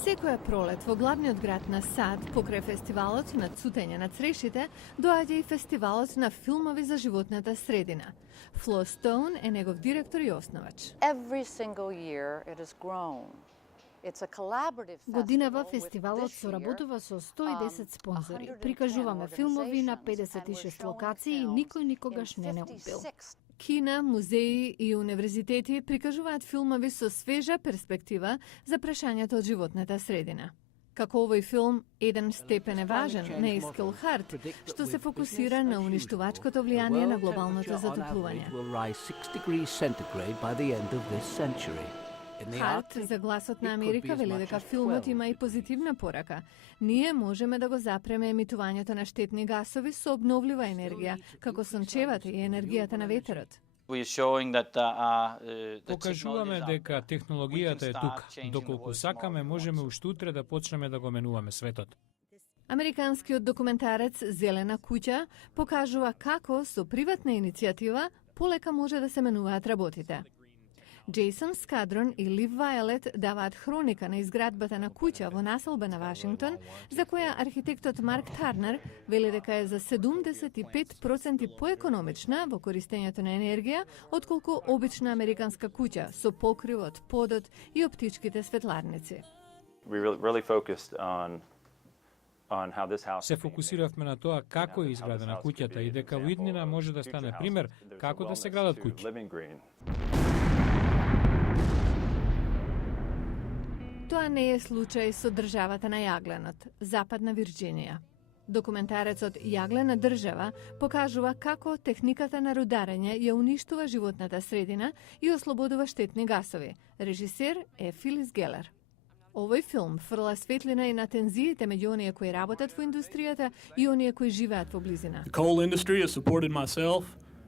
Секоја пролет во главниот град на САД, покрај фестивалот на цутење на црешите, доаѓа и фестивалот на филмови за животната средина. Фло Стоун е негов директор и основач. Годинава фестивалот соработува со 110 спонзори. Прикажуваме филмови на 56 локации и никој никогаш не убил. Кина, музеи и универзитети прикажуваат филмови со свежа перспектива за прашањето од животната средина. Како овој филм "Еден степен е важен" на Ескил Харт, што се фокусира на уништувачкото влијание на глобалното затоплување. Харт за Гласот на Америка вели дека филмот има и позитивна порака. Ние можеме да го запреме емитувањето на штетни гасови со обновлива енергија, како сончевата и енергијата на ветерот. Покажуваме дека технологијата е тука. Доколку сакаме, можеме уште утре да почнеме да го менуваме светот. Американскиот документарец "Зелена куќа" покажува како со приватна иницијатива полека може да се менуваат работите. Джейсон Скадрон и Лив Вајолет даваат хроника на изградбата на куќа во населба на Вашингтон, за која архитектот Марк Тарнер вели дека е за 75% поекономична во користењето на енергија, отколку обична американска куќа со покривот, подот и оптичките светларници. Се фокусиравме на тоа како е изградена куќата и дека во иднина може да стане пример како да се градат куќи. Тоа не е случај со државата на Јагленот, Западна Вирџинија. Документарецот "Јаглена држава" покажува како техниката на рударење ја уништува животната средина и ослободува штетни гасови. Режисер е Филис Гелер. Овој филм фрла светлина и на тензиите меѓу оние кои работат во индустријата и оние кои живеат во близина. The coal industry has supported myself,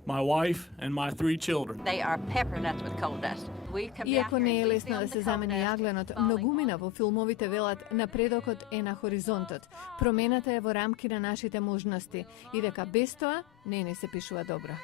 my wife and my 3 children. They are pepper nuts with coal dust. Иако не е лесно да се замени јагленот, многумина во филмовите велат напредокот е на хоризонтот, промената е во рамки на нашите можности и дека без тоа не ни се пишува добро.